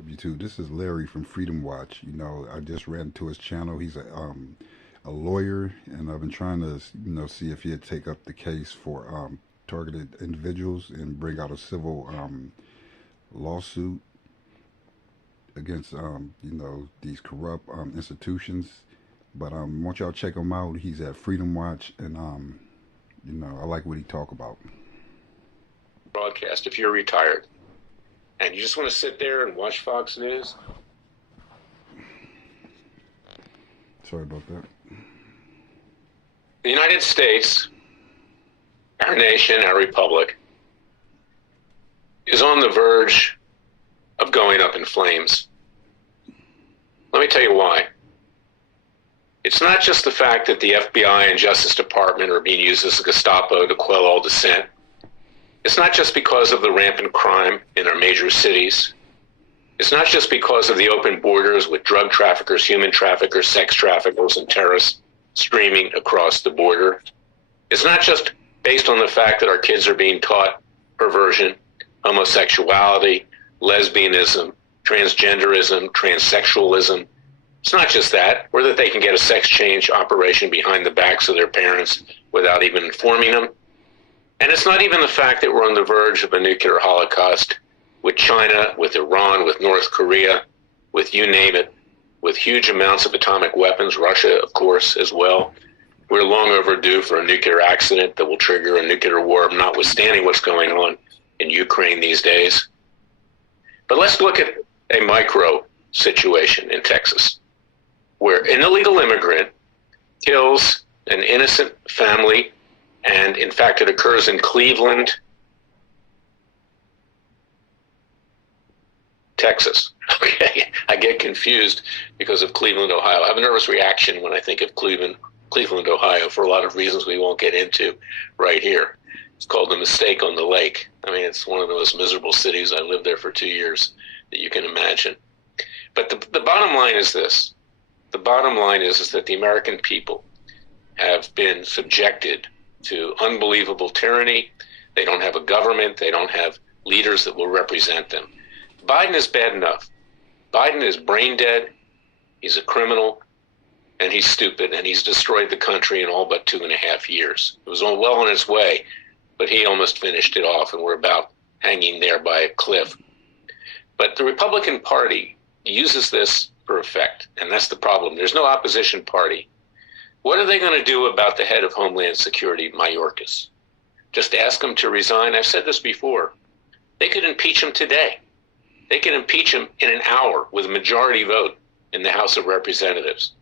W2. This is Larry from Freedom Watch. I just ran to his channel. He's a lawyer, and I've been trying to, see if he'd take up the case for targeted individuals and bring out a civil lawsuit against, these corrupt institutions. But I want y'all to check him out. He's at Freedom Watch, and I like what he talk about. Broadcast if you're retired and you just want to sit there and watch Fox News. Sorry about that. The United States, our nation, our republic, is on the verge of going up in flames. Let me tell you why. It's not just the fact that the FBI and Justice Department are being used as a Gestapo to quell all dissent. It's not just because of the rampant crime in our major cities. It's not just because of the open borders with drug traffickers, human traffickers, sex traffickers, and terrorists streaming across the border. It's not just based on the fact that our kids are being taught perversion, homosexuality, lesbianism, transgenderism, transsexualism. It's not just that, or that they can get a sex change operation behind the backs of their parents without even informing them. And it's not even the fact that we're on the verge of a nuclear holocaust with China, with Iran, with North Korea, with you name it, with huge amounts of atomic weapons, Russia, of course, as well. We're long overdue for a nuclear accident that will trigger a nuclear war, notwithstanding what's going on in Ukraine these days. But let's look at a micro situation in Texas, where an illegal immigrant kills an innocent family. And in fact, it occurs in Cleveland, Texas. Okay, I get confused because of Cleveland, Ohio. I have a nervous reaction when I think of Cleveland, Ohio, for a lot of reasons we won't get into right here. It's called the Mistake on the Lake. I mean, it's one of the most miserable cities. I lived there for 2 years that you can imagine. But the bottom line is this. The bottom line is that the American people have been subjected to unbelievable tyranny. They don't have a government. They don't have leaders that will represent them. Biden is bad enough. Biden is brain dead. He's a criminal, and he's stupid, and he's destroyed the country in all but 2.5 years. It was well on its way, but he almost finished it off, and we're about hanging there by a cliff. But the Republican Party uses this for effect, and that's the problem. There's no opposition party. What are they going to do about the head of Homeland Security, Mayorkas? Just ask him to resign? I've said this before. They could impeach him today. They can impeach him in an hour with a majority vote in the House of Representatives.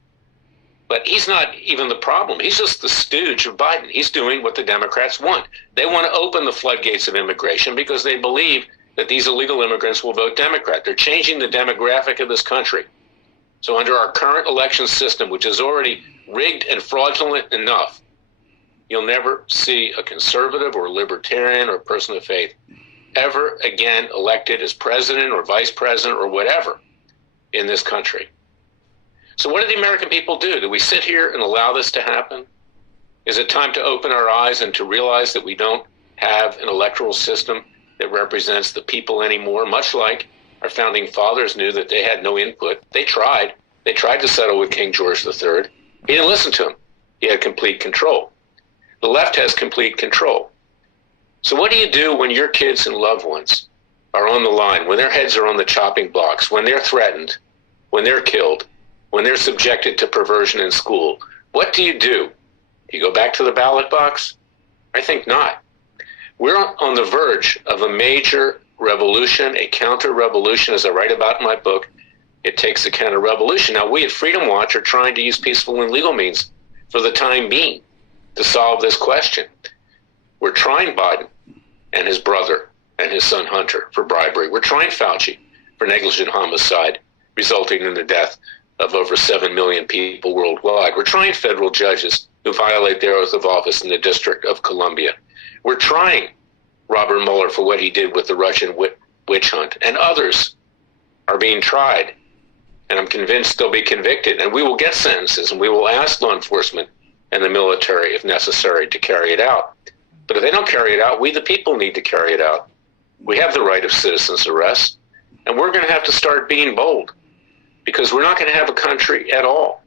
But he's not even the problem. He's just the stooge of Biden. He's doing what the Democrats want. They want to open the floodgates of immigration because they believe that these illegal immigrants will vote Democrat. They're changing the demographic of this country. So under our current election system, which is already rigged and fraudulent enough, you'll never see a conservative or libertarian or person of faith ever again elected as president or vice president or whatever in this country. So what do the American people do? Do we sit here and allow this to happen? Is it time to open our eyes and to realize that we don't have an electoral system that represents the people anymore, much like our founding fathers knew that they had no input? They tried. They tried to settle with King George III. He didn't listen to him. He had complete control. The left has complete control. So what do you do when your kids and loved ones are on the line, when their heads are on the chopping blocks, when they're threatened, when they're killed, when they're subjected to perversion in school? What do? You go back to the ballot box? I think not. We're on the verge of a major revolution, a counter-revolution, as I write about in my book. It takes a counter-revolution. Now, we at Freedom Watch are trying to use peaceful and legal means for the time being to solve this question. We're trying Biden and his brother and his son Hunter for bribery. We're trying Fauci for negligent homicide, resulting in the death of over 7 million people worldwide. We're trying federal judges who violate their oath of office in the District of Columbia. We're trying Robert Mueller for what he did with the Russian witch hunt, and others are being tried. And I'm convinced they'll be convicted, and we will get sentences, and we will ask law enforcement and the military, if necessary, to carry it out. But if they don't carry it out, we the people need to carry it out. We have the right of citizen's arrest, And we're going to have to start being bold, because we're not going to have a country at all.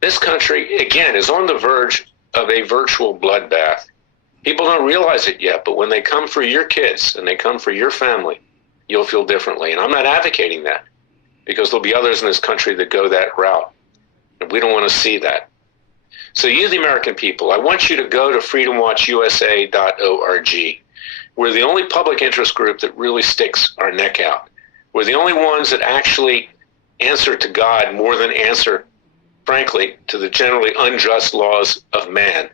This country, again, is on the verge of a virtual bloodbath. People don't realize it yet, but when they come for your kids and they come for your family, you'll feel differently. And I'm not advocating that, because there'll be others in this country that go that route. And we don't want to see that. So you, the American people, I want you to go to freedomwatchusa.org. We're the only public interest group that really sticks our neck out. We're the only ones that actually answer to God more than answer, frankly, to the generally unjust laws of man,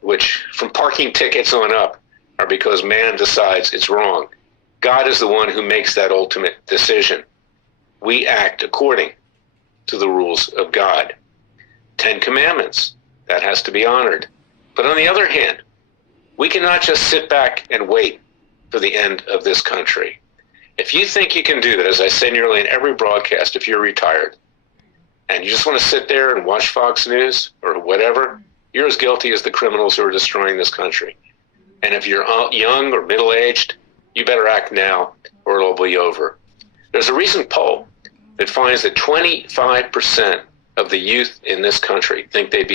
which from parking tickets on up are because man decides it's wrong. God is the one who makes that ultimate decision. We act according to the rules of God. 10 Commandments, that has to be honored. But on the other hand, we cannot just sit back and wait for the end of this country. If you think you can do that, as I say nearly in every broadcast, if you're retired, and you just want to sit there and watch Fox News or whatever, you're as guilty as the criminals who are destroying this country. And if you're young or middle-aged, you better act now or it'll be over. There's a recent poll that finds that 25% of the youth in this country think they'd be